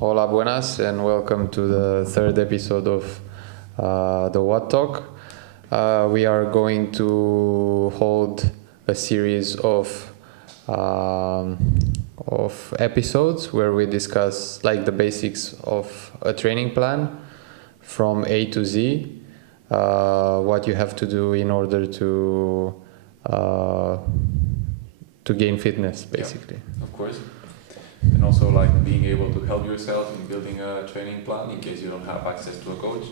Hola, buenas, and welcome to the third episode of the What Talk. We are going to hold a series um, of episodes where we discuss like the basics of a training plan from A to Z, what you have to do in order uh, to gain fitness, basically. Yeah, of course. And also like being able to help yourself in building a training plan in case you don't have access to a coach.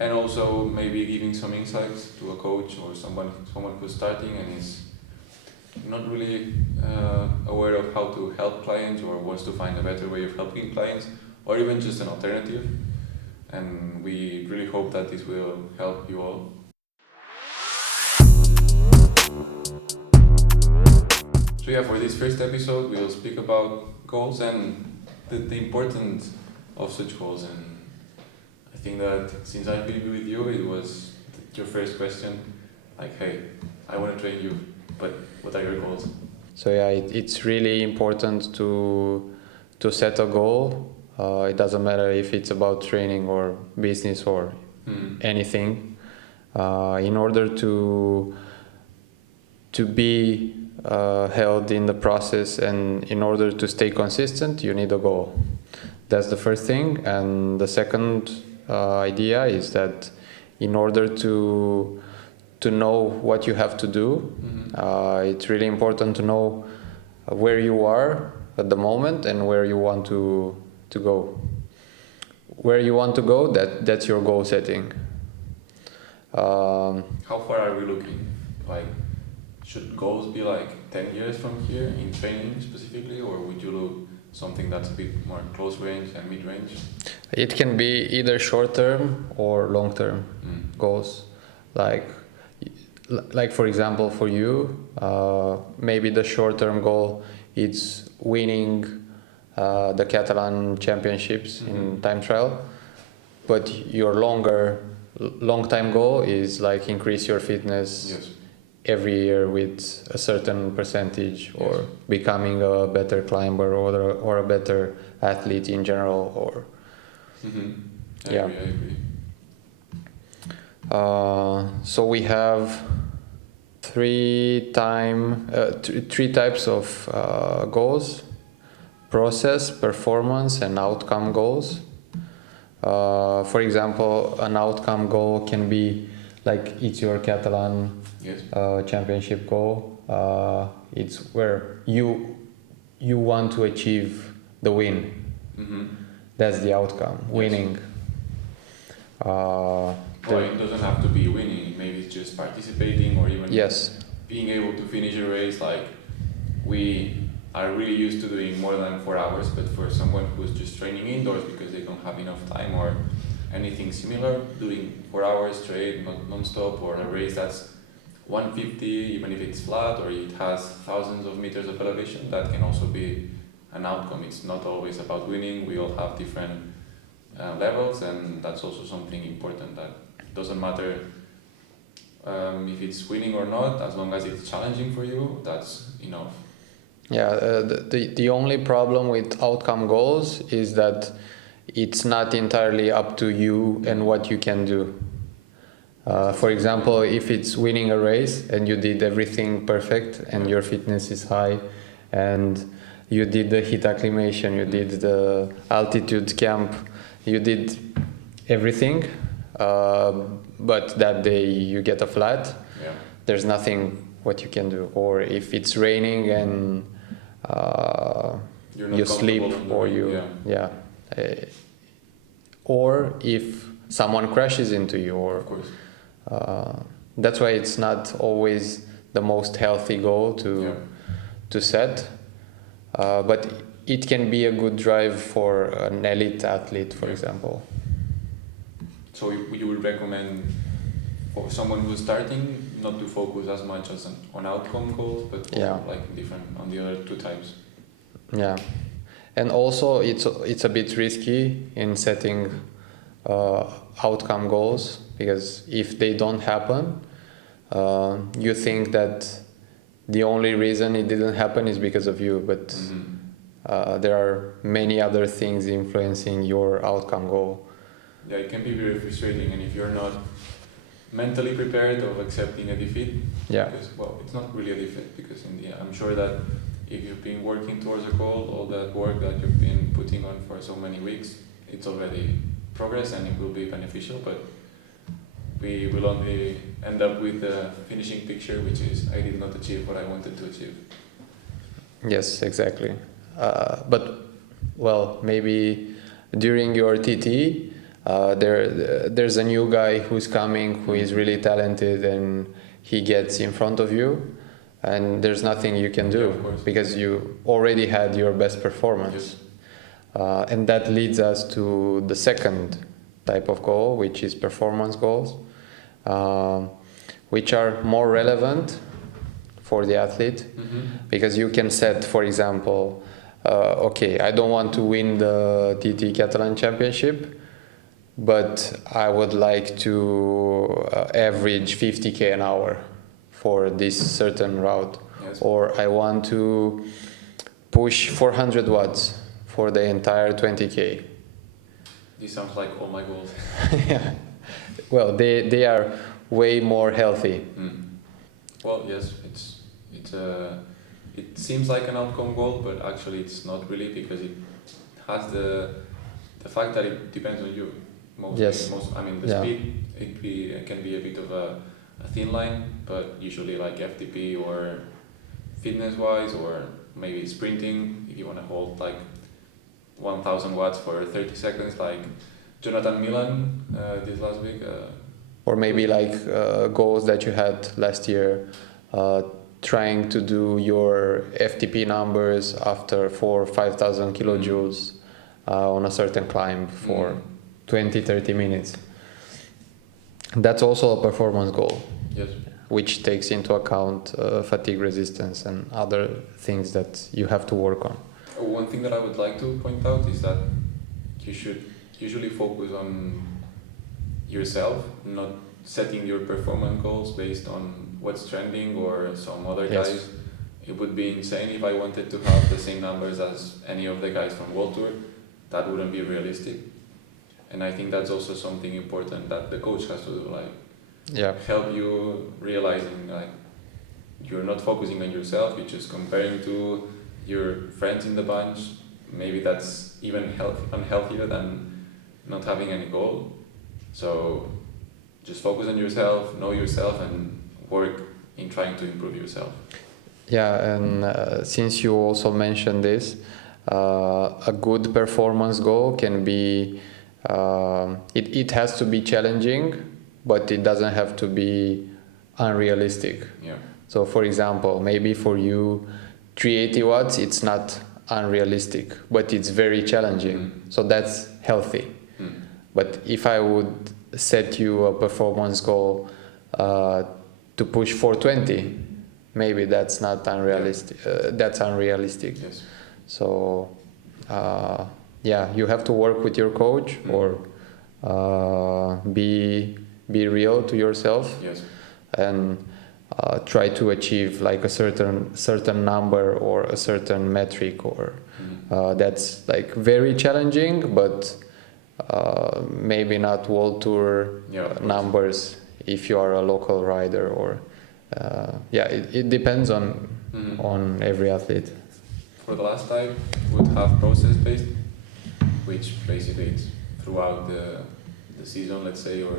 And also maybe giving some insights to a coach or someone who's starting and is not really aware of how to help clients or wants to find a better way of helping clients or even just an alternative. And we really hope that this will help you all. So yeah, for this first episode, we'll speak about goals and the importance of such goals. And I think that since I've been with you, it was your first question, like, hey, I want to train you, but what are your goals? So yeah, it's really important to set a goal. It doesn't matter if it's about training or business or anything. In order to be held in the process and in order to stay consistent, you need a goal. That's the first thing. And the second idea is that in order to know what you have to do, it's really important to know where you are at the moment and where you want to go. Where you want to go, that's your goal setting. How far are we looking? Like, should goals be like 10 years from here in training specifically, or would you look something that's a bit more close range and mid range? It can be either short term or long term goals. Like for example, for you, maybe the short term goal is winning the Catalan championships in time trial, but your long time goal is like increase your fitness. Yes. Every year with a certain percentage, or becoming a better climber or a better athlete in general, or I agree. So we have three types of goals: process, performance, and outcome goals. For example, an outcome goal can be like it's your Catalan championship goal. It's where you want to achieve the win. That's the outcome, winning. Well, it doesn't have to be winning. Maybe it's just participating or even being able to finish a race. Like, we are really used to doing more than 4 hours, but for someone who's just training indoors because they don't have enough time or anything similar, doing 4 hours straight, non-stop, or a race that's 150, even if it's flat or it has thousands of meters of elevation, that can also be an outcome. It's not always about winning. We all have different levels, and that's also something important, that it doesn't matter if it's winning or not, as long as it's challenging for you, that's enough. Yeah, the only problem with outcome goals is that it's not entirely up to you and what you can do. For example, if it's winning a race and you did everything perfect and your fitness is high and you did the heat acclimation, you did the altitude camp, you did everything, but that day you get a flat, there's nothing what you can do. Or if it's raining and you sleep, or or if someone crashes into you, or of course. That's why it's not always the most healthy goal to set, but it can be a good drive for an elite athlete, for example. So you would recommend for someone who's starting not to focus as much as on outcome goals, but like different on the other two types. Yeah, and also it's a bit risky in setting outcome goals, because if they don't happen, you think that the only reason it didn't happen is because of you, but there are many other things influencing your outcome goal. Yeah, it can be very frustrating, and if you're not mentally prepared of accepting a defeat, Yeah. because well, it's not really a defeat, because in the end, I'm sure that if you've been working towards a goal, all that work that you've been putting on for so many weeks, it's already progress and it will be beneficial, but we will only end up with the finishing picture, which is I did not achieve what I wanted to achieve. Yes, exactly. But well, maybe during your TT, there's a new guy who's coming who is really talented, and he gets in front of you, and there's nothing you can do because you already had your best performance. Yes. And that leads us to the second type of goal, which is performance goals, which are more relevant for the athlete, because you can set, for example, okay, I don't want to win the TT Catalan Championship, but I would like to average 50k an hour for this certain route. Yes. Or I want to push 400 watts for the entire 20k. This sounds like all my goals. Yeah. Well, they are way more healthy. Well, yes, it seems like an outcome goal, but actually it's not really, because it has the fact that it depends on you. Yes. I mean, the speed, it can be a bit of a thin line, but usually like FTP or fitness-wise, or maybe sprinting, if you want to hold like 1000 watts for 30 seconds, like Jonathan Milan this last week. Or maybe like goals that you had last year, trying to do your FTP numbers after 4,000 or 5,000 kilojoules on a certain climb for 20-30 minutes. That's also a performance goal. Yes. Which takes into account fatigue resistance and other things that you have to work on. One thing that I would like to point out is that you should usually focus on yourself, not setting your performance goals based on what's trending or some other guys. It would be insane if I wanted to have the same numbers as any of the guys from World Tour. That wouldn't be realistic. And I think that's also something important that the coach has to do, like help you realizing like you're not focusing on yourself, you're just comparing to your friends in the bunch. Maybe that's even unhealthier than not having any goal. So just focus on yourself, know yourself, and work in trying to improve yourself. Yeah, and since you also mentioned this, a good performance goal can be, it has to be challenging, but it doesn't have to be unrealistic. Yeah. So for example, maybe for you 380 watts, it's not unrealistic, but it's very challenging. So that's healthy. But if I would set you a performance goal to push 420, maybe that's not unrealistic. That's unrealistic. Yes. So you have to work with your coach, or be real to yourself. Yes. And try to achieve like a certain number or a certain metric, or that's like very challenging, but maybe not World Tour numbers if you are a local rider, or it depends on every athlete. For the last type, would have process based, which basically it's throughout the season, let's say, or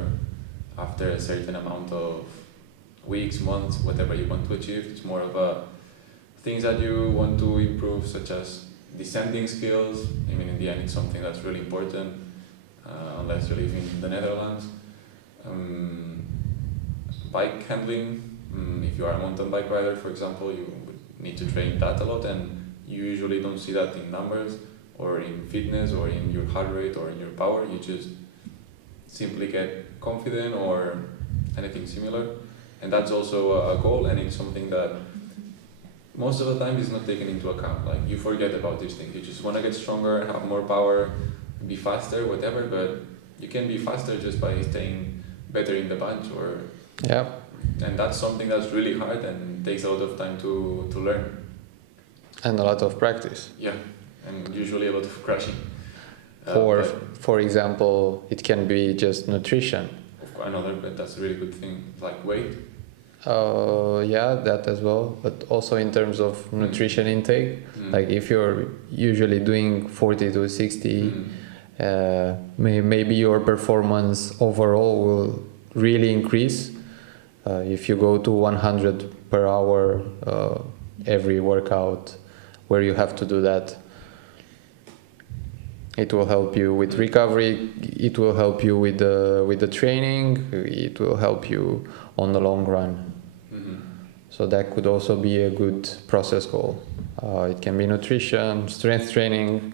after a certain amount of weeks, months, whatever you want to achieve. It's more of a things that you want to improve, such as descending skills. I mean, in the end, it's something that's really important, unless you live in the Netherlands. Bike handling, if you are a mountain bike rider, for example, you would need to train that a lot, and you usually don't see that in numbers or in fitness or in your heart rate or in your power. You just simply get confident or anything similar. And that's also a goal, and it's something that most of the time is not taken into account. Like, you forget about these things. You just want to get stronger, have more power, be faster, whatever, but you can be faster just by staying better in the bunch, or and that's something that's really hard and takes a lot of time to learn. And a lot of practice. Yeah, and usually a lot of crashing. For example, it can be just nutrition. But that's a really good thing, like weight. Yeah, that as well, but also in terms of nutrition intake, like if you're usually doing 40 to 60, maybe your performance overall will really increase. If you go to 100 per hour every workout where you have to do that, it will help you with recovery, it will help you with the training, it will help you on the long run. So that could also be a good process goal. It can be nutrition, strength training,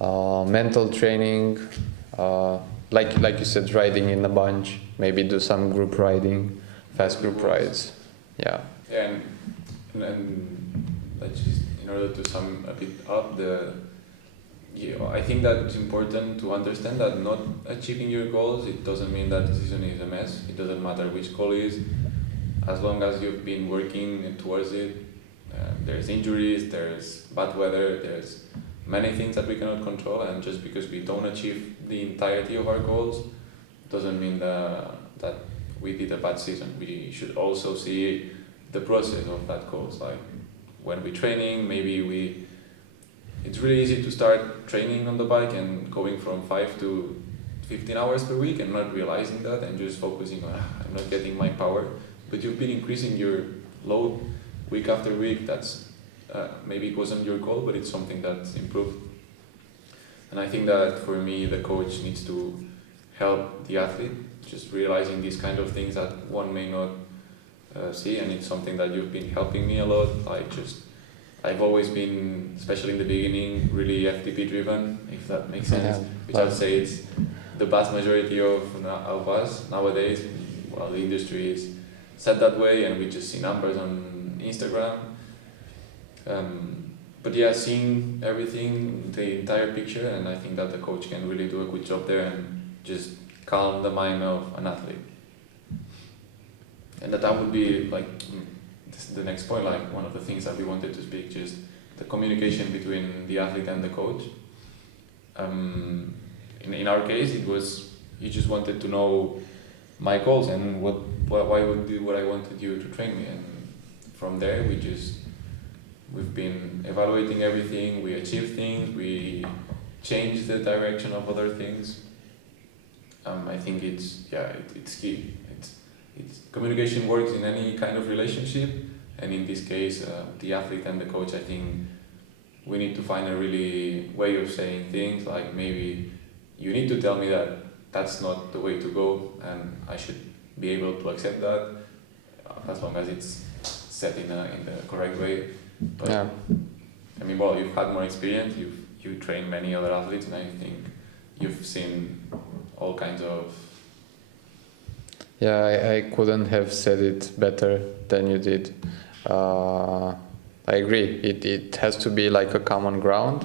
mental training, like you said, riding in a bunch, maybe do some group riding, fast group rides. Yeah. Yeah, and just in order to sum a bit up, I think that it's important to understand that not achieving your goals, it doesn't mean that the season is a mess. It doesn't matter which goal it is, as long as you've been working towards it. There's injuries, there's bad weather, there's many things that we cannot control, and just because we don't achieve the entirety of our goals doesn't mean that we did a bad season. We should also see the process of that goals. Like when we're training, it's really easy to start training on the bike and going from 5 to 15 hours per week and not realizing that and just focusing on I'm not getting my power. But you've been increasing your load week after week. That's maybe it wasn't your goal, but it's something that's improved. And I think that for me, the coach needs to help the athlete, just realizing these kind of things that one may not see. And it's something that you've been helping me a lot. I've always been, especially in the beginning, really FTP driven, if that makes sense. Which I'd say it's the vast majority of us nowadays. Well, the industry is set that way, and we just see numbers on Instagram. But yeah, seeing everything, the entire picture, and I think that the coach can really do a good job there and just calm the mind of an athlete. And that would be like the next point, like one of the things that we wanted to speak, just the communication between the athlete and the coach. In our case, it was he just wanted to know my goals and why would do what I wanted you to train me, and from there we've been evaluating everything. We achieved things. We changed the direction of other things. I think it's key. It's communication works in any kind of relationship, and in this case, the athlete and the coach. I think we need to find a really way of saying things. Like maybe you need to tell me that that's not the way to go, and I should be able to accept that as long as it's set in the correct way. But yeah. I mean, well, you've had more experience. You trained many other athletes, and I think you've seen all kinds of. Yeah, I couldn't have said it better than you did. I agree. It has to be like a common ground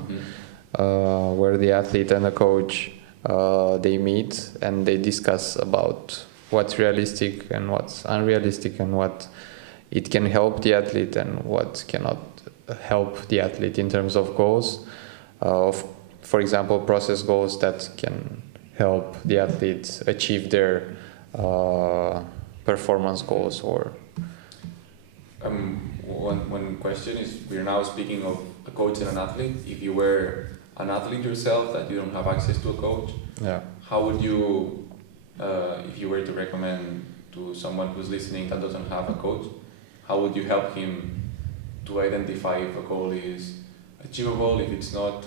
where the athlete and the coach they meet and they discuss about what's realistic and what's unrealistic and what it can help the athlete and what cannot help the athlete in terms of goals. For example, process goals that can help the athletes achieve their performance goals. Or one question is, we're now speaking of a coach and an athlete. If you were an athlete yourself that you don't have access to a coach, how would you, if you were to recommend to someone who's listening that doesn't have a coach, how would you help him to identify if a goal is achievable, if it's not,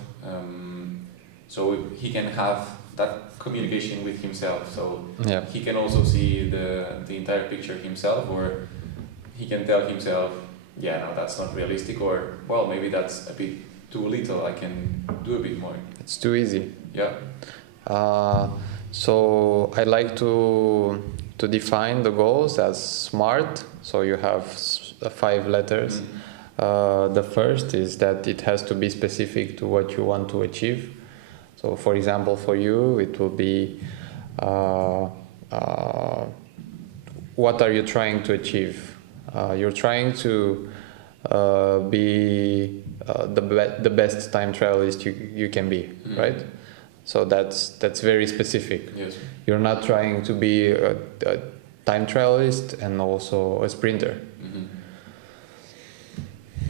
so he can have that communication with himself, so he can also see the entire picture himself, or he can tell himself, no, that's not realistic, or well, maybe that's a bit too little, I can do a bit more. It's too easy. Yeah. So I like to define the goals as SMART. So you have 5 letters. The first is that it has to be specific to what you want to achieve. So for example, for you, it will be what are you trying to achieve? You're trying to be the best time trialist you can be, right? So that's very specific. Yes. You're not trying to be a time trialist and also a sprinter.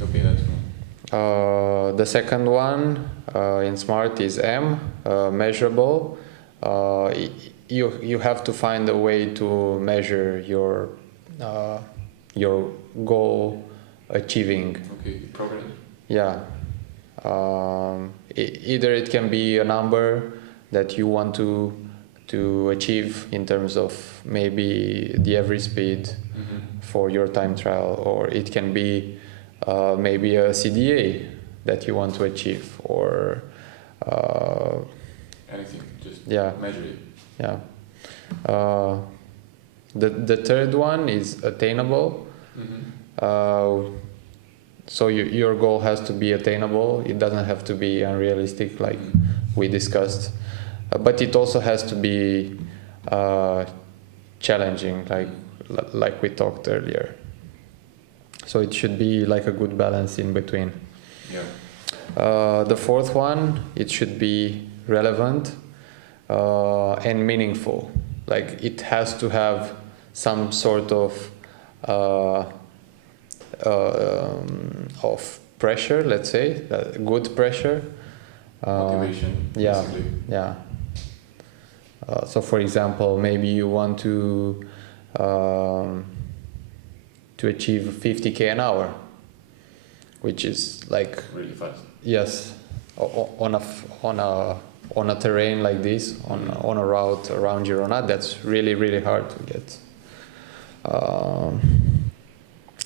Okay, that's cool. The second one in SMART is M, measurable. You have to find a way to measure your goal achieving. Okay, progress. Yeah. Either it can be a number that you want to achieve in terms of maybe the average speed for your time trial, or it can be maybe a CDA that you want to achieve, or anything, just yeah, measure it. yeah. The third one is attainable. So your goal has to be attainable. It doesn't have to be unrealistic, like we discussed, but it also has to be challenging, like we talked earlier. So it should be like a good balance in between. Yeah. The fourth one, it should be relevant and meaningful. Like it has to have some sort of pressure, let's say, good pressure. Motivation. Yeah, basically. yeah. So, for example, maybe you want to achieve 50k an hour, which is like really fast. yes, on a terrain like this, on a route around Girona, that's really hard to get.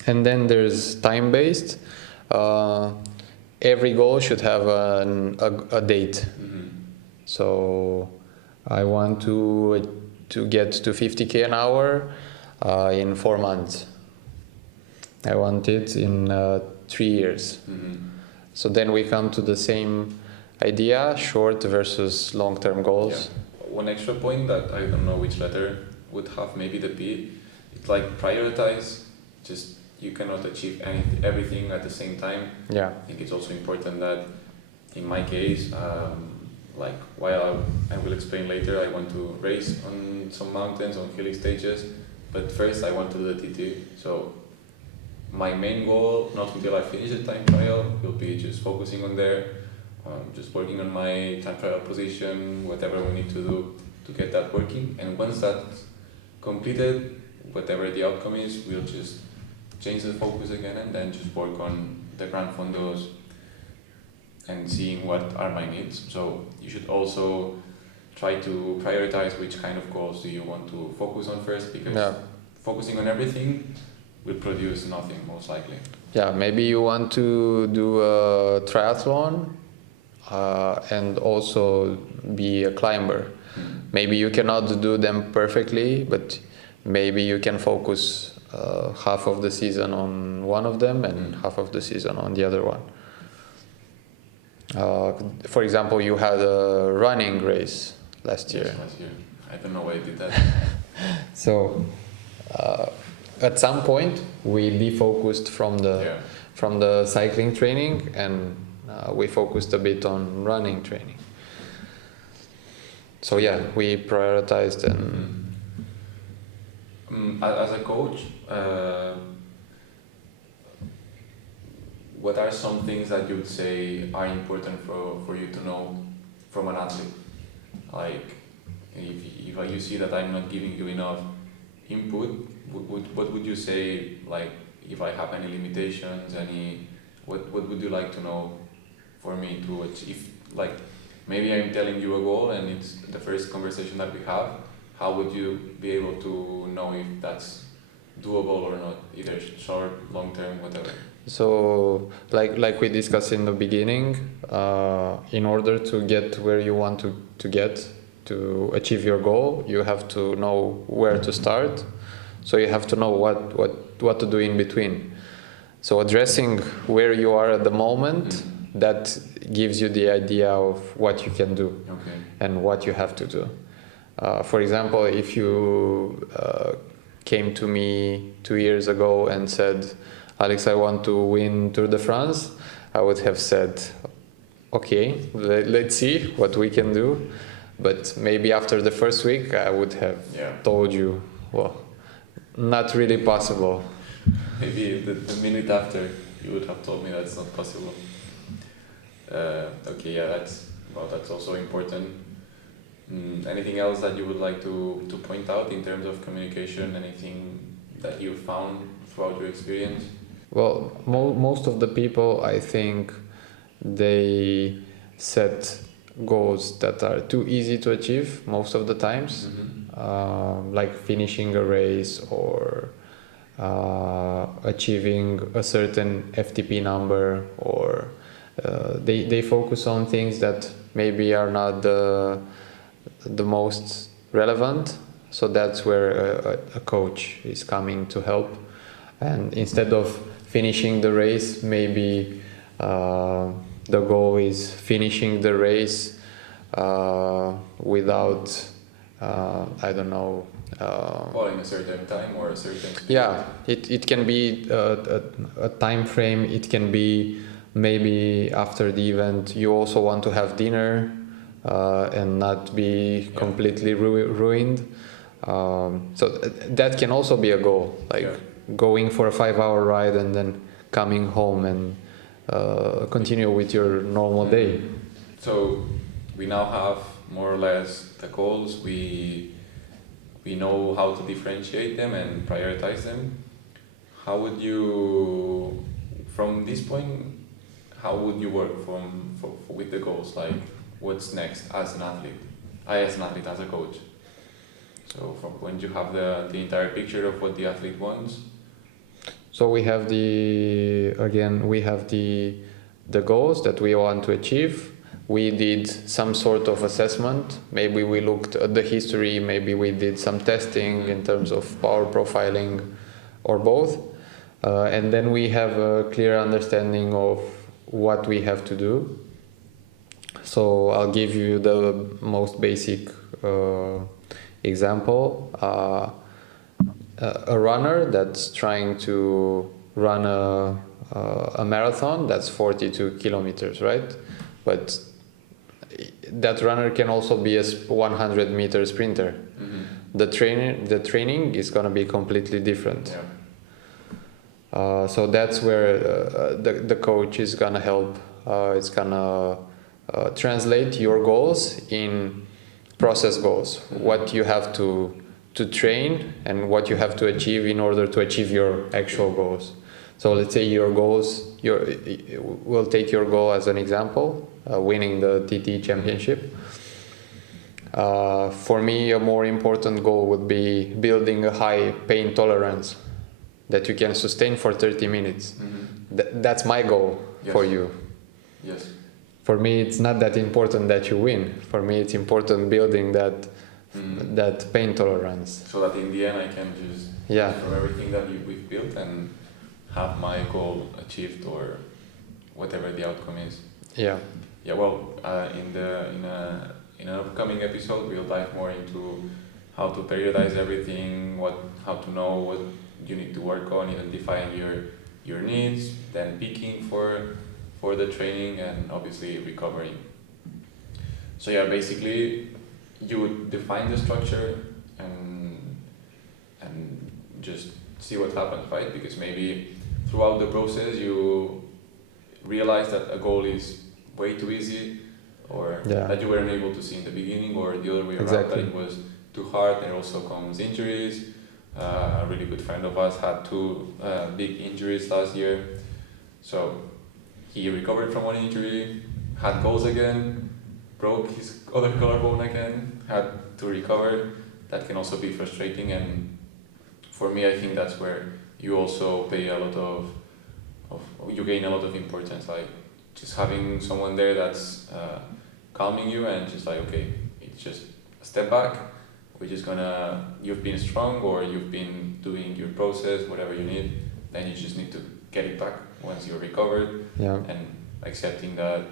And then there's time-based. Every goal should have a date. So I want to get to 50k an hour in 4 months. I want it in 3 years. So then we come to the same idea, short versus long-term goals. Yeah. One extra point that I don't know which letter would have, maybe the P. It's like prioritize. Just you cannot achieve everything at the same time. Yeah. I think it's also important that, in my case, like while I will explain later, I want to race on some mountains, on hilly stages, but first I want to do the TT. So my main goal, not until I finish the time trial, will be just focusing on there, just working on my time trial position, whatever we need to do to get that working. And once that's completed, whatever the outcome is, we'll just change the focus again and then just work on the grand fondos and seeing what are my needs. So you should also try to prioritize which kind of goals do you want to focus on first, because focusing on everything will produce nothing, most likely. Yeah, maybe you want to do a triathlon and also be a climber. Maybe you cannot do them perfectly, but maybe you can focus half of the season on one of them and half of the season on the other one. For example, you had a running race last year. Yes, last year. I don't know why I did that. So at some point we defocused from the cycling training and we focused a bit on running training. So yeah, we prioritized and as a coach, what are some things that you would say are important for you to know from an athlete? Like, if you see that I'm not giving you enough input, what would you say, like, if I have any limitations, what would you like to know for me to achieve? Like, maybe I'm telling you a goal and it's the first conversation that we have, how would you be able to know if that's doable or not, either short, long term, whatever? So like we discussed in the beginning, in order to get where you want to get to achieve your goal, you have to know where to start. So you have to know what to do in between. So addressing where you are at the moment, that gives you the idea of what you can do and what you have to do. For example, if you came to me 2 years ago and said, Alex, I want to win Tour de France, I would have said, okay, let's see what we can do. But maybe after the first week, I would have told you, well, not really possible. Maybe the minute after, you would have told me that's not possible. Okay, yeah, that's also important. Anything else that you would like to point out in terms of communication? Anything that you found throughout your experience? Well, most of the people, I think, they set goals that are too easy to achieve most of the times, like finishing a race or achieving a certain FTP number, or they focus on things that maybe are not the most relevant. So that's where a coach is coming to help. And instead of finishing the race, maybe the goal is finishing the race without, I don't know, following a certain time or a certain speed. Yeah, it can be a time frame. It can be maybe after the event you also want to have dinner and not be completely ruined. So that can also be a goal, like going for a 5-hour ride and then coming home and continue with your normal day. So we now have more or less the goals. We know how to differentiate them and prioritize them. How would you, from this point, how would you work with the goals? Like, what's next as an athlete? As a coach. So from when you have the entire picture of what the athlete wants. So we have the goals that we want to achieve. We did some sort of assessment. Maybe we looked at the history, maybe we did some testing in terms of power profiling or both. And then we have a clear understanding of what we have to do. So I'll give you the most basic example. A runner that's trying to run a marathon, that's 42 kilometers, right? But that runner can also be a 100-meter sprinter. The training is going to be completely different. So that's where the coach is going to help. It's going to translate your goals in process goals, what you have to train and what you have to achieve in order to achieve your actual goals. So let's say your goals, we'll take your goal as an example, winning the TT championship. For me, a more important goal would be building a high pain tolerance that you can sustain for 30 minutes. That's my goal for you. Yes. For me, it's not that important that you win. For me, it's important building that pain tolerance. So that in the end, I can just from everything that we've built and have my goal achieved or whatever the outcome is. Yeah. Yeah. Well, in an upcoming episode, we'll dive more into how to periodize everything, how to know what you need to work on, identifying your needs, then peaking for the training, and obviously recovering. So yeah, basically you would define the structure and just see what happens, right? Because maybe throughout the process you realize that a goal is way too easy, or that you weren't able to see in the beginning, or the other way around, that it was too hard. There also comes injuries. A really good friend of us had 2 big injuries last year. So he recovered from one injury, had goals again, broke his other collarbone again, had to recover. That can also be frustrating, and for me, I think that's where you also pay a lot of you gain a lot of importance, like just having someone there that's calming you and just like, okay, it's just a step back. We're just you've been strong, or you've been doing your process, whatever you need, then you just need to get it back once you're recovered. And accepting that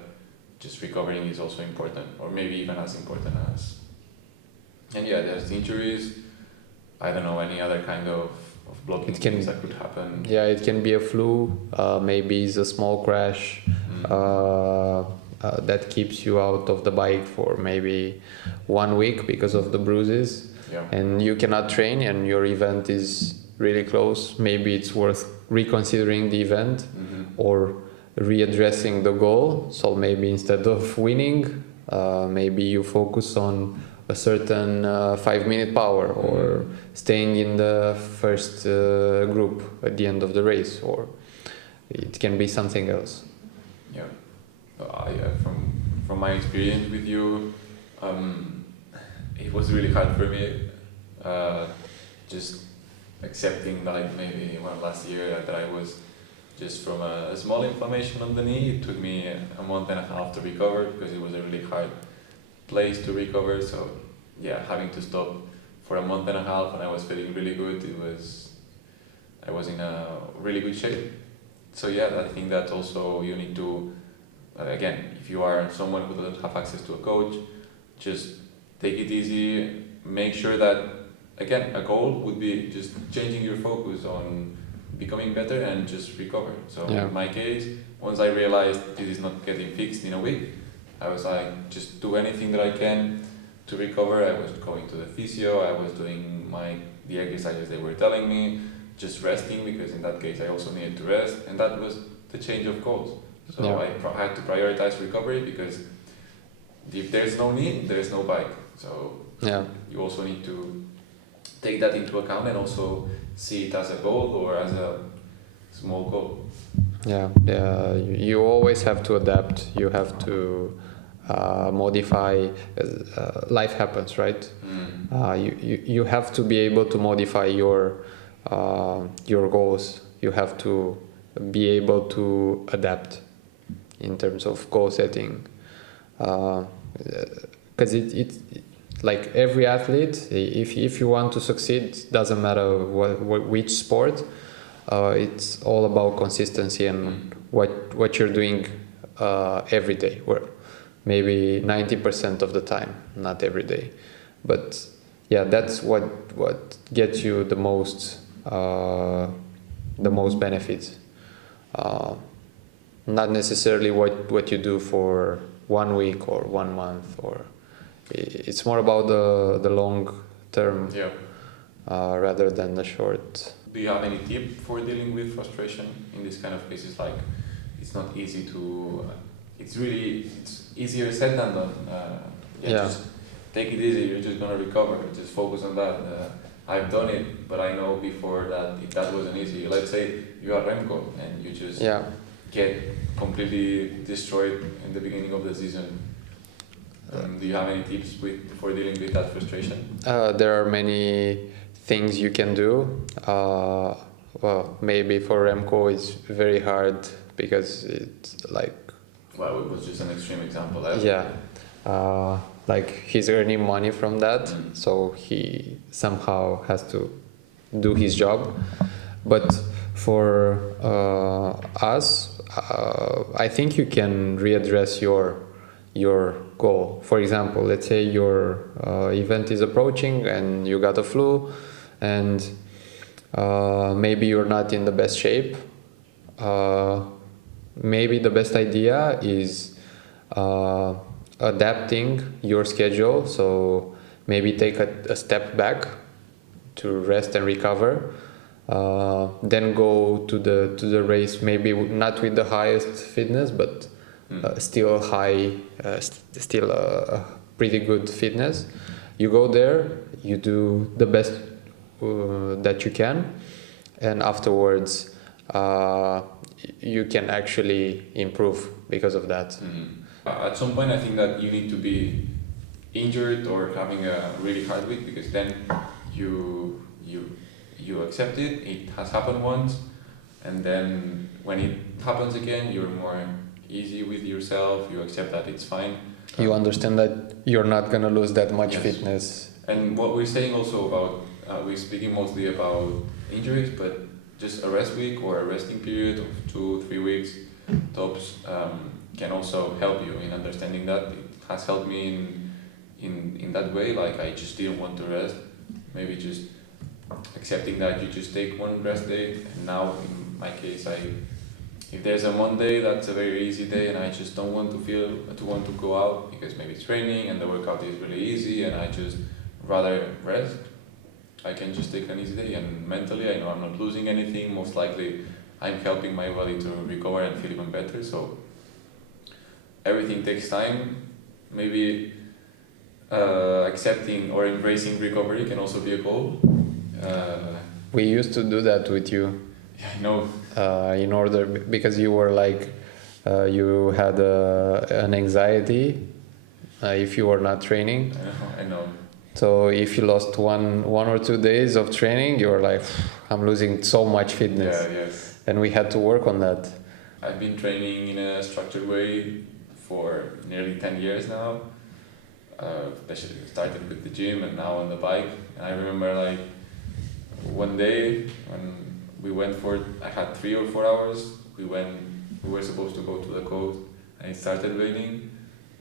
just recovering is also important, or maybe even as important as. And there's injuries. I don't know, any other kind of blocking things that could happen. Yeah, it can be a flu, maybe it's a small crash that keeps you out of the bike for maybe 1 week because of the bruises. Yeah. And you cannot train and your event is really close. Maybe it's worth reconsidering the event or readdressing the goal. So maybe instead of winning, maybe you focus on a certain 5-minute power or staying in the first group at the end of the race, or it can be something else. Yeah, from my experience with you, it was really hard for me just accepting like maybe last year that I was just from a small inflammation on the knee. It took me a month and a half to recover because it was a really hard place to recover. So yeah, having to stop for a month and a half and I was feeling really good. I was in a really good shape. So yeah, I think that also you need to, again, if you are someone who doesn't have access to a coach, just take it easy, make sure that, again, a goal would be just changing your focus on becoming better and just recover. So in my case, once I realized this is not getting fixed in a week, I was like, just do anything that I can to recover. I was going to the physio, I was doing the exercises they were telling me, just resting, because in that case I also needed to rest, and that was the change of goals. So I had to prioritize recovery, because if there's no knee, there's no bike. So you also need to take that into account and also see it as a goal or as a small goal. Yeah, you always have to adapt. You have to modify. Life happens, right? You have to be able to modify your goals. You have to be able to adapt in terms of goal setting, because it's like every athlete, if you want to succeed, doesn't matter which sport, it's all about consistency and what you're doing every day, or maybe 90% of the time, not every day. But yeah, that's what gets you the most benefits. Not necessarily what you do for 1 week or 1 month, or it's more about the long term rather than the short. Do you have any tip for dealing with frustration in this kind of cases? Like, it's not easy to. It's easier said than done. Just take it easy. You're just gonna recover. Just focus on that. I've done it, but I know before that wasn't easy. Let's say you are Remco and you just get completely destroyed in the beginning of the season. Do you have any tips for dealing with that frustration? There are many things you can do. Well, maybe for Remco it's very hard because it's like. Well, it was just an extreme example. Like he's earning money from that, so he somehow has to do his job. But for us, I think you can readdress your goal. For example, let's say your event is approaching and you got a flu, and maybe you're not in the best shape. Maybe the best idea is adapting your schedule. So maybe take a step back to rest and recover. Then go to the race, maybe not with the highest fitness, but still a pretty good fitness. You go there, you do the best that you can, and afterwards you can actually improve because of that. At some point I think that you need to be injured or having a really hard week, because then you accept it has happened once, and then when it happens again you're more easy with yourself, you accept that it's fine. You understand that you're not gonna lose that much fitness. And what we're saying also about, we're speaking mostly about injuries, but just a rest week or a resting period of 2-3 weeks tops can also help you in understanding that. It has helped me in that way. Like, I just didn't want to rest, maybe just accepting that you just take one rest day. And now in my case, if there's a Monday that's a very easy day and I just don't want to want to go out because maybe it's raining and the workout is really easy and I just rather rest, I can just take an easy day, and mentally I know I'm not losing anything. Most likely I'm helping my body to recover and feel even better. So everything takes time. Maybe accepting or embracing recovery can also be a goal. We used to do that with you. Yeah, I know. In order, because you were like, you had an anxiety if you were not training. I know. So if you lost one or 2 days of training, you were like, I'm losing so much fitness. Yeah, yes. And we had to work on that. I've been training in a structured way for nearly 10 years now. Especially started with the gym and now on the bike. And I remember like one day when we went I had 3 or 4 hours. We were supposed to go to the coast and it started raining.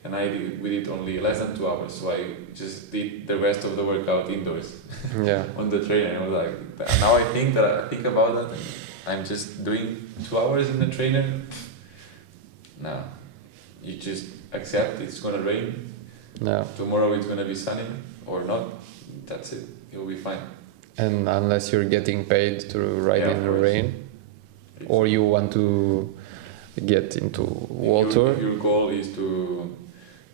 And we did only less than 2 hours, so I just did the rest of the workout indoors. Yeah. On the trainer. I was like, now I think about that, and I'm just doing 2 hours in the trainer. Now, you just accept it's gonna rain. No. Tomorrow it's gonna be sunny or not. That's it. You'll be fine. And unless you're getting paid to ride in the rain, or you want to get into water. Your goal is to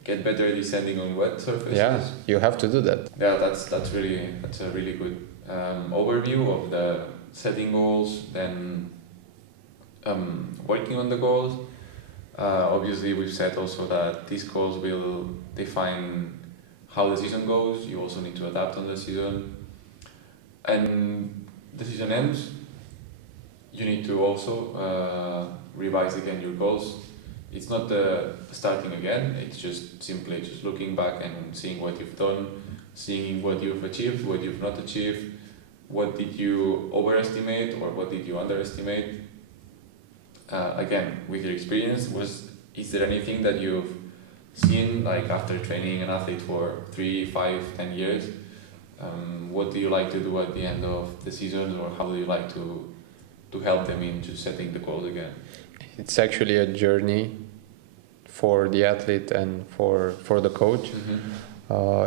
get better descending on wet surfaces. Yeah, you have to do that. Yeah, that's a really good overview of the setting goals, then working on the goals. Obviously, we've said also that these goals will define how the season goes. You also need to adapt on the season. And the season ends, you need to also revise again your goals. It's not the starting again, it's just simply just looking back and seeing what you've done, seeing what you've achieved, what you've not achieved, what did you overestimate or what did you underestimate. Again, with your experience, is there anything that you've seen, like after training an athlete for 3, 5, 10 years? What do you like to do at the end of the season, or how do you like to help them into setting the goals again? It's actually a journey for the athlete and for the coach,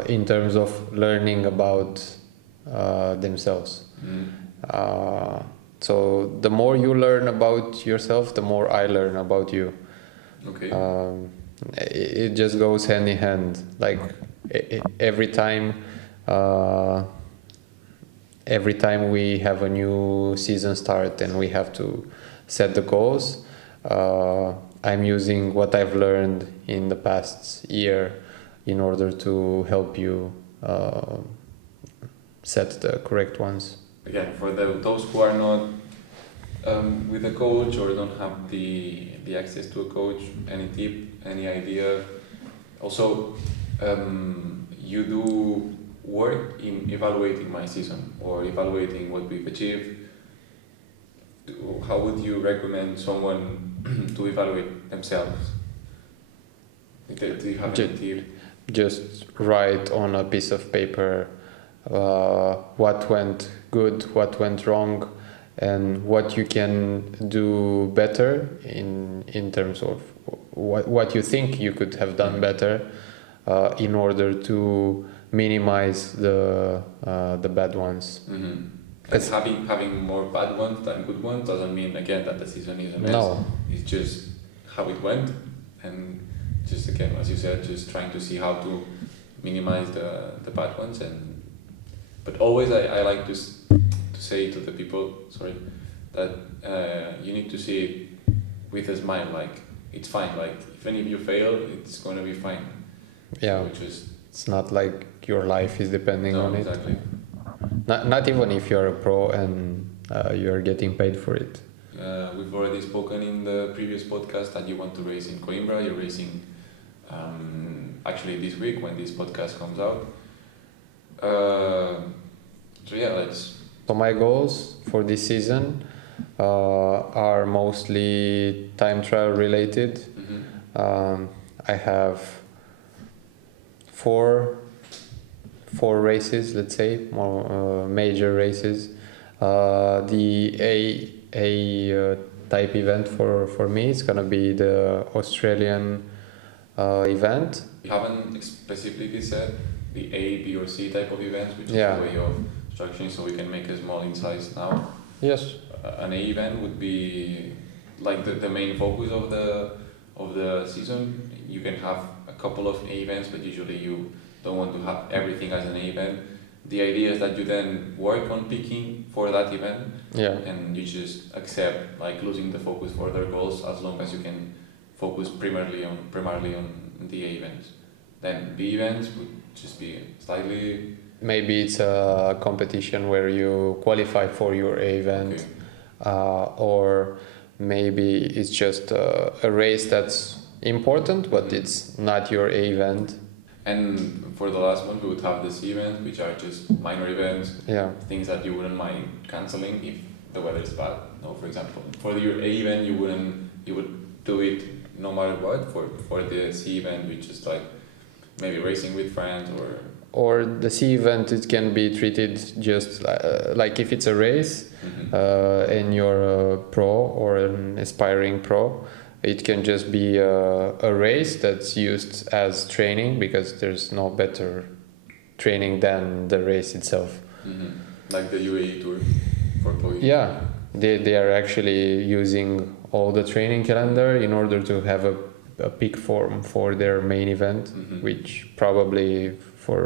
in terms of learning about themselves. So the more you learn about yourself, the more I learn about you. Okay. It just goes hand in hand. Like every time we have a new season start and we have to set the goals, I'm using what I've learned in the past year in order to help you set the correct ones. Again, for those who are not with a coach or don't have the access to a coach, any tip, any idea? Also, you do work in evaluating my season or evaluating what we've achieved. How would you recommend someone to evaluate themselves? Do you have any tip? Just write on a piece of paper what went good, what went wrong, and what you can do better in terms of what you think you could have done better in order to minimize the bad ones. Because having more bad ones than good ones doesn't mean again that the season is a mess. No. It's just how it went, and just again, as you said, just trying to see how to minimize the bad ones. But always I like to say to the people, that you need to see it with a smile. Like it's fine. Like even if you fail, it's gonna be fine. Yeah. So it's not like your life is depending on it. Exactly. Not even if you're a pro and you're getting paid for it. We've already spoken in the previous podcast that you want to race in Coimbra. You're racing actually this week when this podcast comes out. So my goals for this season are mostly time trial related. I have four 4 races, let's say, more major races. The A type event for me is gonna be the Australian event. We haven't specifically said the A, B, or C type of events, which is Yeah. a way of structuring, so we can make a small insights now. Yes. An A event would be like the main focus of the season. You can have a couple of A events, but usually you don't want to have everything as an A event. The idea is that you then work on picking for that event, Yeah. and you just accept like losing the focus for other goals as long as you can focus primarily on the A events. Then B events would just be slightly. Maybe it's a competition where you qualify for your event, Okay. or maybe it's just a race that's important, but it's not your event. And for the last one, we would have the C events, which are just minor events, Yeah. things that you wouldn't mind canceling if the weather is bad. No, for example, for your A event, you would do it no matter what. For the C event, which is like maybe racing with friends or the C event, it can be treated just like if it's a race, and you're a pro or an aspiring pro, it can just be a race that's used as training because there's no better training than the race itself. Like the UAE tour for Poi. Yeah, they are actually using all the training calendar in order to have a peak form for their main event, which probably for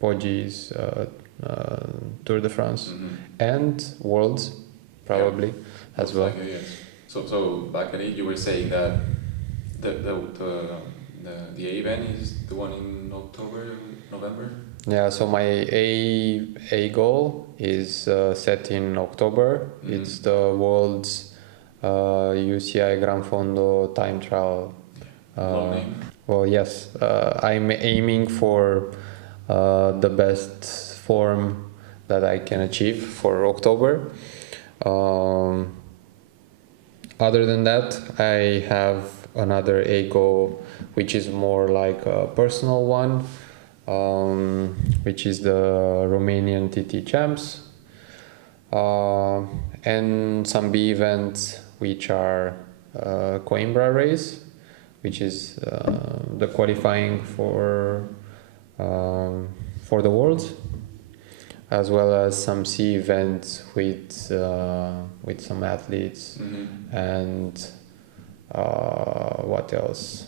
Poggi's Tour de France and Worlds probably as well. Likely, yes. So back at it, you were saying that the A event is the one in November. Yeah, so my A goal is set in October. It's the World's UCI Gran Fondo time trial. Long name. Well, yes, I'm aiming for the best form that I can achieve for October. Other than that, I have another A goal, which is more like a personal one, which is the Romanian TT Champs, and some B events, which are Coimbra race, which is the qualifying for the Worlds, as well as some C events with some athletes, and what else?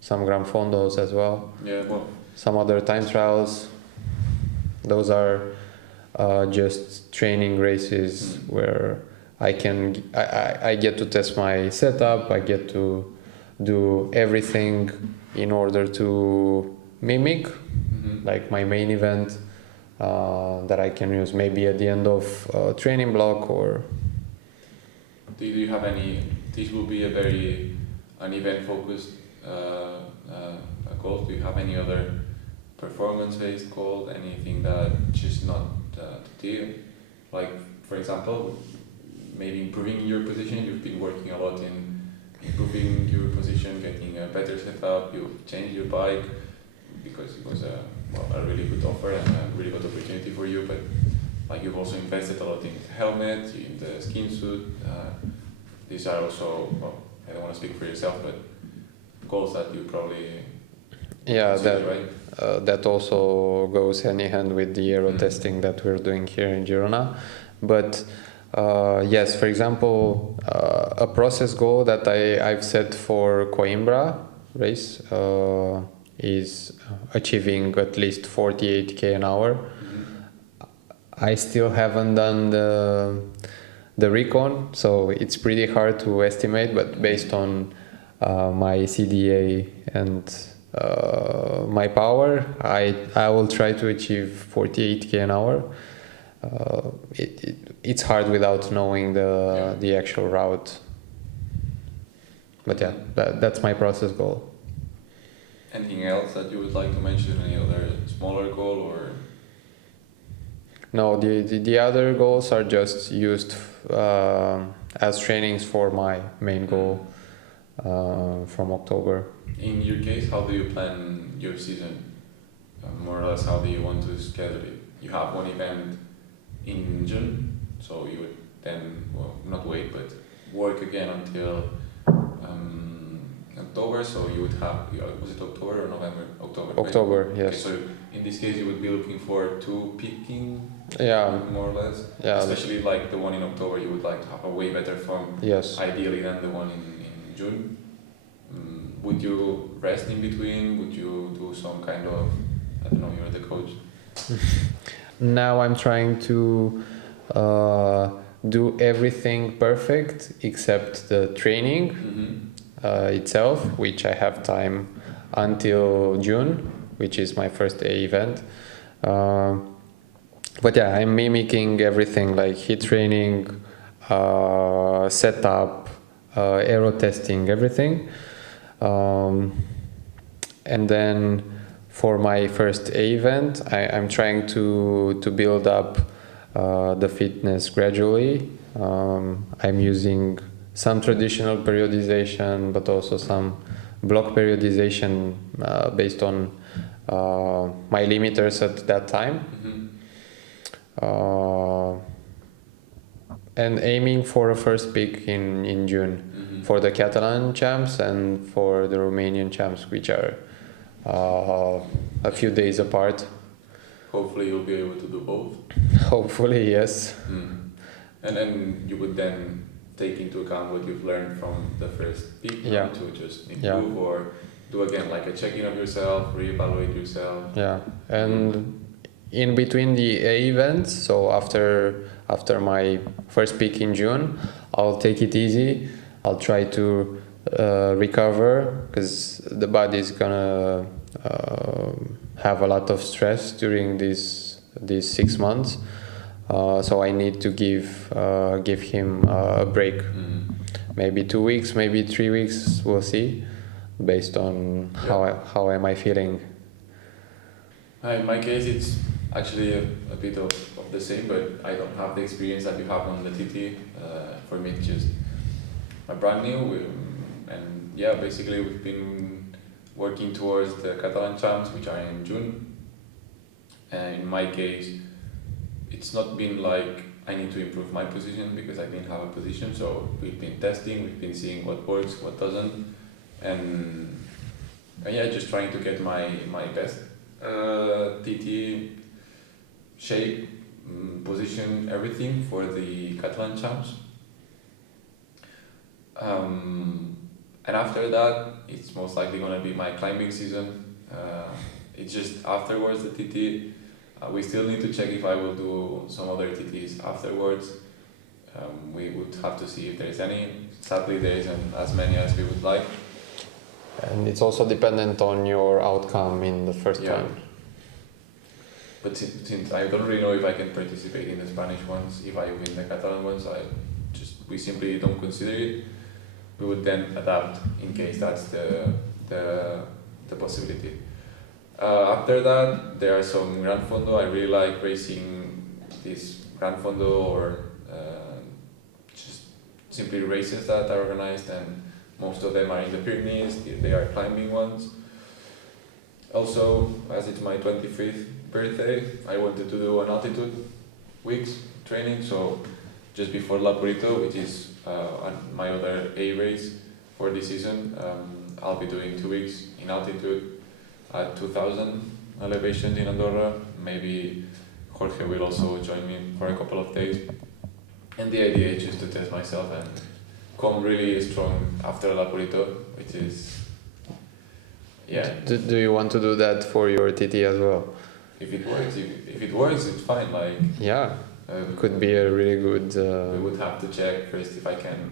Some Gran Fondos as well. Yeah, well. Some other time trials. Those are just training races where I get to test my setup. I get to do everything in order to mimic like my main event that I can use maybe at the end of a training block. Or do you have any? This will be an event focused goal. Do you have any other performance based goal? Anything that just not to deal? Like for example, maybe improving your position. You've been working a lot in improving your position, getting a better setup. You've changed your bike because it was a really good offer and a really good opportunity for you. But like you've also invested a lot in the helmet, in the skin suit. These are also, I don't want to speak for yourself, but goals that you probably consider, right? That also goes hand in hand with the aero testing that we're doing here in Girona. But yes, for example, a process goal that I've set for Coimbra race is achieving at least 48k an hour. I still haven't done the recon, so it's pretty hard to estimate, but based on my CDA and my power, I will try to achieve 48k an hour. It's hard without knowing the actual route, but yeah, that's my process goal. Anything else that you would like to mention? Any other smaller goal or? No, the other goals are just used as trainings for my main goal from October. In your case, how do you plan your season? more or less how do you want to schedule it? You have one event in June, so you would then, well, not wait, but work again until October. So you would have, was it October or November? October. October, right? yes. Okay, so in this case, you would be looking for two peaking, Yeah, more or less. yeah, Especially like the one in October, you would like to have a way better form, yes. ideally, than the one in June. Would you rest in between? Would you do some kind of, I don't know, you're the coach. Now I'm trying to do everything perfect except the training itself, which I have time until June, which is my first A event. But yeah, I'm mimicking everything like heat training, setup, aero testing, everything. And then for my first A event, I'm trying to build up the fitness gradually. I'm using some traditional periodization, but also some block periodization based on my limiters at that time. And aiming for a first pick in June for the Catalan champs and for the Romanian champs, which are a few days apart. Hopefully you'll be able to do both. Hopefully, yes. And then you would then take into account what you've learned from the first peak to just improve or do again like a check-in of yourself, reevaluate yourself. Yeah, and in between the A events, so after my first peak in June, I'll take it easy. I'll try to recover because the body is gonna have a lot of stress during these 6 months. So I need to give him a break. Maybe 2 weeks, maybe 3 weeks. We'll see, based on how am I feeling. In my case, it's actually a bit of the same, but I don't have the experience that you have on the TT. For me, it's just brand new, and yeah, basically we've been working towards the Catalan champs, which are in June. And in my case, it's not been like I need to improve my position because I didn't have a position. So we've been testing, we've been seeing what works, what doesn't, and yeah, just trying to get my best TT shape, position, everything for the Catalan champs. And after that, it's most likely going to be my climbing season. It's just afterwards the TT. We still need to check if I will do some other TTs afterwards. We would have to see if there's any. Sadly, there isn't as many as we would like. And it's also dependent on your outcome in the first one. But since I don't really know if I can participate in the Spanish ones, if I win the Catalan ones, we simply don't consider it. We would then adapt in case that's the possibility. After that, there are some Gran Fondo. I really like racing this Gran Fondo or just simply races that are organized, and most of them are in the Pyrenees. They are climbing ones. Also, as it's my 25th birthday, I wanted to do an altitude weeks training. So just before La Purito, which is my other A race for this season, I'll be doing 2 weeks in altitude at 2,000 elevations in Andorra. Maybe Jorge will also join me for a couple of days. And the idea is just to test myself and come really strong after La Purito, which is, Do you want to do that for your TT as well? If it works, if it works, it's fine. Like could be a really good. We would have to check first if I can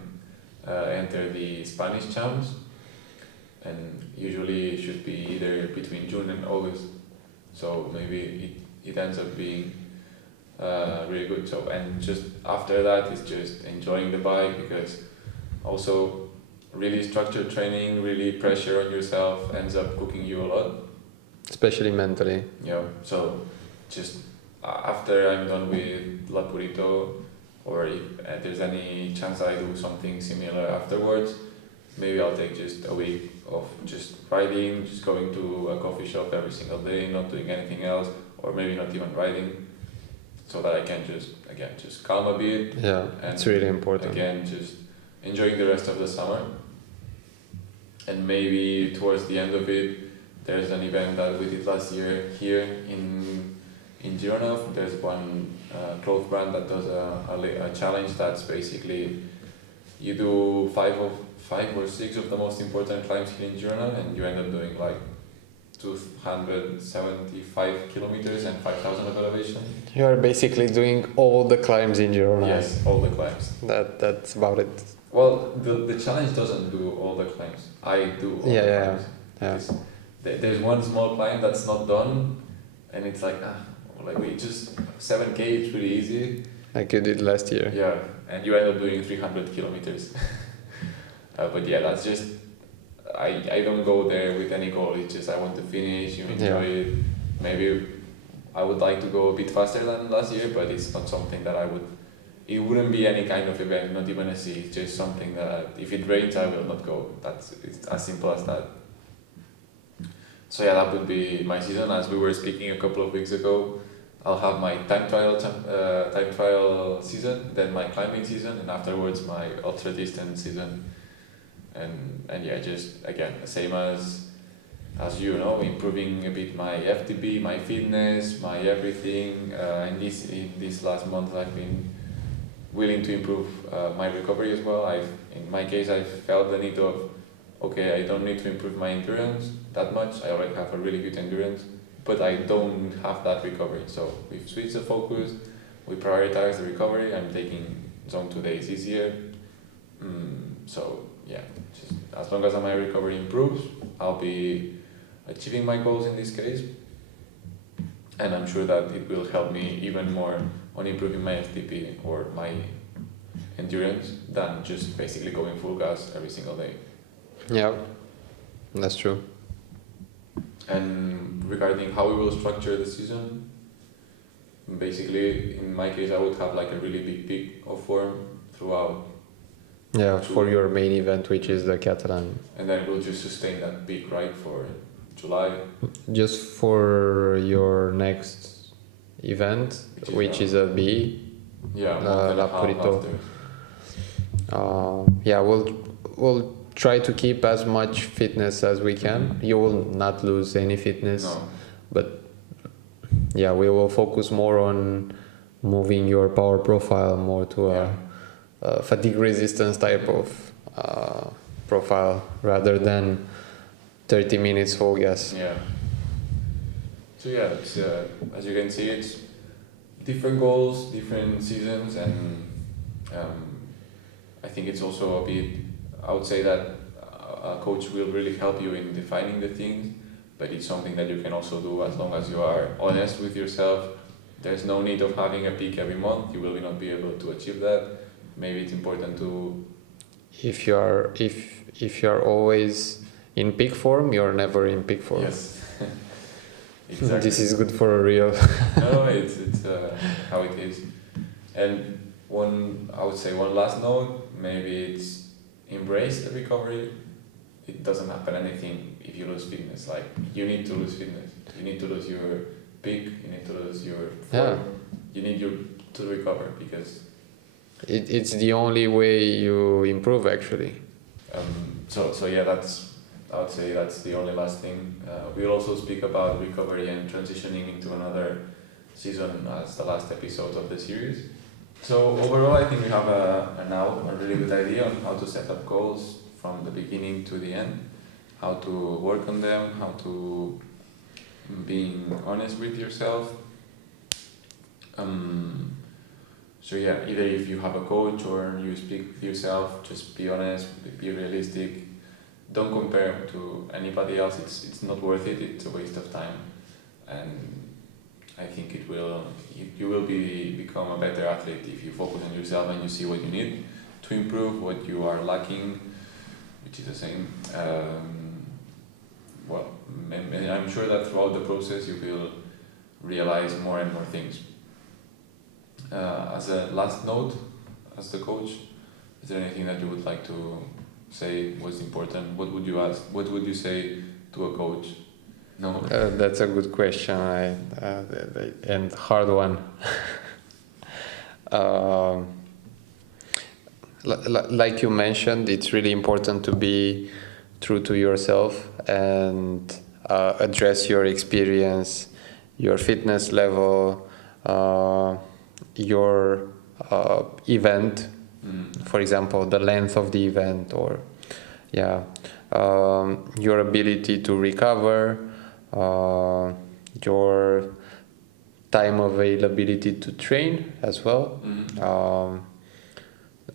enter the Spanish champs, and usually it should be either between June and August. So maybe it ends up being really good. So, and just after that, it's just enjoying the bike, because also really structured training, really pressure on yourself ends up cooking you a lot. Especially mentally. Yeah, so just after I'm done with La Purito, or if there's any chance I do something similar afterwards, maybe I'll take just a week of just riding, just going to a coffee shop every single day, not doing anything else, or maybe not even riding, so that I can just calm a bit. Yeah, and it's really important. Again, just enjoying the rest of the summer. And maybe towards the end of it, there's an event that we did last year here in Girona. There's one clothes brand that does a challenge that's basically you do five or six of the most important climbs here in Girona, and you end up doing like 275 kilometers and 5,000 of elevation. You are basically doing all the climbs in Girona. Yes, all the climbs. That's about it. Well, the challenge doesn't do all the climbs. I do all the climbs. Yeah. There's one small climb that's not done, and it's like we just 7K. It's really easy. Like you did last year. Yeah, and you end up doing 300 kilometers. But yeah, that's just I don't go there with any goal. It's just I want to finish. You enjoy it. Maybe I would like to go a bit faster than last year, but it's not something that I would. It wouldn't be any kind of event, not even a sea. It's just something that if it rains, I will not go. It's as simple as that. So yeah, that would be my season. As we were speaking a couple of weeks ago, I'll have my time trial season, then my climbing season, and afterwards my ultra distance season. And yeah, just again the same as you know, improving a bit my FTP, my fitness, my everything. In this last month, I've been willing to improve my recovery as well. In my case, I felt the need of, okay, I don't need to improve my endurance that much. I already have a really good endurance, but I don't have that recovery. So we've switched the focus. We prioritize the recovery. I'm taking zone 2 days this year. So yeah, just as long as my recovery improves, I'll be achieving my goals in this case. And I'm sure that it will help me even more on improving my FTP or my endurance than just basically going full gas every single day. Yeah, that's true. And regarding how we will structure the season, basically in my case I would have like a really big peak of form throughout. Yeah, for your main event, which is the Catalan. And then we'll just sustain that peak, right, for July. Just for your next event, which is a B. Yeah, La Purito. Yeah, we'll try to keep as much fitness as we can. You will not lose any fitness, but yeah, we will focus more on moving your power profile more to a fatigue resistance type of profile rather than 30 minutes full gas. Yeah. So yeah, it's, as you can see, it's different goals, different seasons, and I think it's also a bit, I would say that a coach will really help you in defining the things, but it's something that you can also do as long as you are honest with yourself. There's no need of having a peak every month. You will not be able to achieve that. Maybe it's important to... If you are always in peak form, you're never in peak form. Yes. Exactly. This is good for a real. No, it's how it is. And I would say one last note, maybe it's embrace the recovery. It doesn't happen anything if you lose fitness. Like, you need to lose fitness. You need to lose your peak. You need to lose your form. You need to recover, because it's the only way you improve, actually. So yeah, I would say that's the only last thing. We'll also speak about recovery and transitioning into another season as the last episode of the series. So overall, I think we have now a really good idea on how to set up goals from the beginning to the end, how to work on them, how to being honest with yourself. So yeah, either if you have a coach or you speak with yourself, just be honest, be realistic. Don't compare to anybody else. It's not worth it. It's a waste of time, and I think you will become a better athlete if you focus on yourself and you see what you need to improve, what you are lacking, which is the same. And I'm sure that throughout the process you will realize more and more things. As a last note, as the coach, is there anything that you would like to say was important, what would you ask? What would you say to a coach? No. That's a good question, and hard one. Like you mentioned, it's really important to be true to yourself and address your experience, your fitness level, your event, for example, the length of the event, or your ability to recover, your time availability to train as well.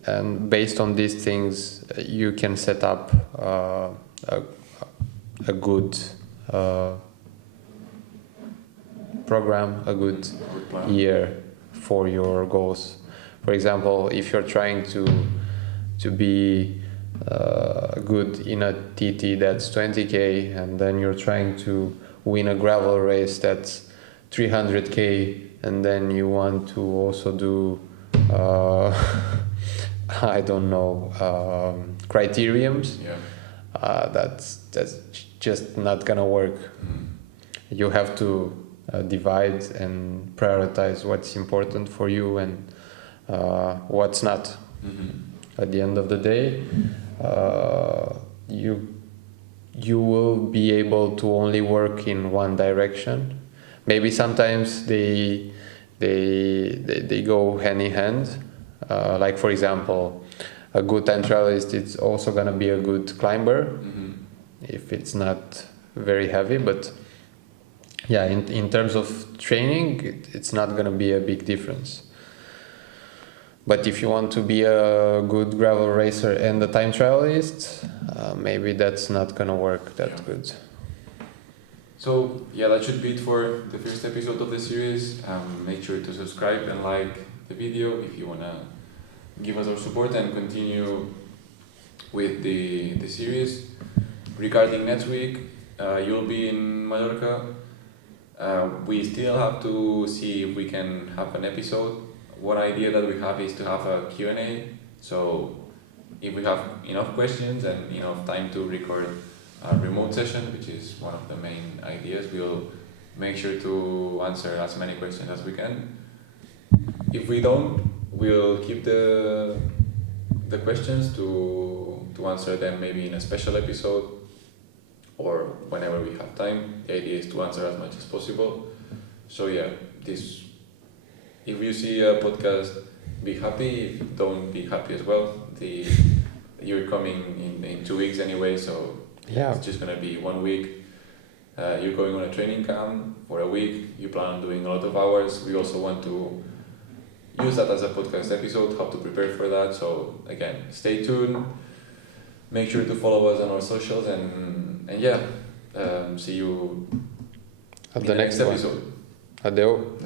And based on these things, you can set up a good program, a good year for your goals. For example, if you're trying to be good in a TT that's 20k, and then you're trying to win a gravel race that's 300k, and then you want to also do I don't know, criteriums, that's just not gonna work. You have to divide and prioritize what's important for you and what's not. At the end of the day, you will be able to only work in one direction. Maybe sometimes they go hand in hand. Like for example, a good time trialist is also gonna be a good climber if it's not very heavy. But yeah, in terms of training, it's not gonna be a big difference. But if you want to be a good gravel racer and a time trialist, maybe that's not gonna work that good. So yeah, that should be it for the first episode of the series. Make sure to subscribe and like the video if you wanna give us our support and continue with the series. Regarding next week, you'll be in Mallorca. We still have to see if we can have an episode. One idea that we have is to have a Q&A. So if we have enough questions and enough time to record a remote session, which is one of the main ideas, we'll make sure to answer as many questions as we can. If we don't, we'll keep the questions to answer them maybe in a special episode or whenever we have time. The idea is to answer as much as possible. So yeah, if you see a podcast, be happy. If don't, be happy as well. You're coming in 2 weeks anyway, so it's just gonna be 1 week. You're going on a training camp for a week. You plan on doing a lot of hours. We also want to use that as a podcast episode, how to prepare for that. So again, stay tuned. Make sure to follow us on our socials and see you at the next episode. Adeu.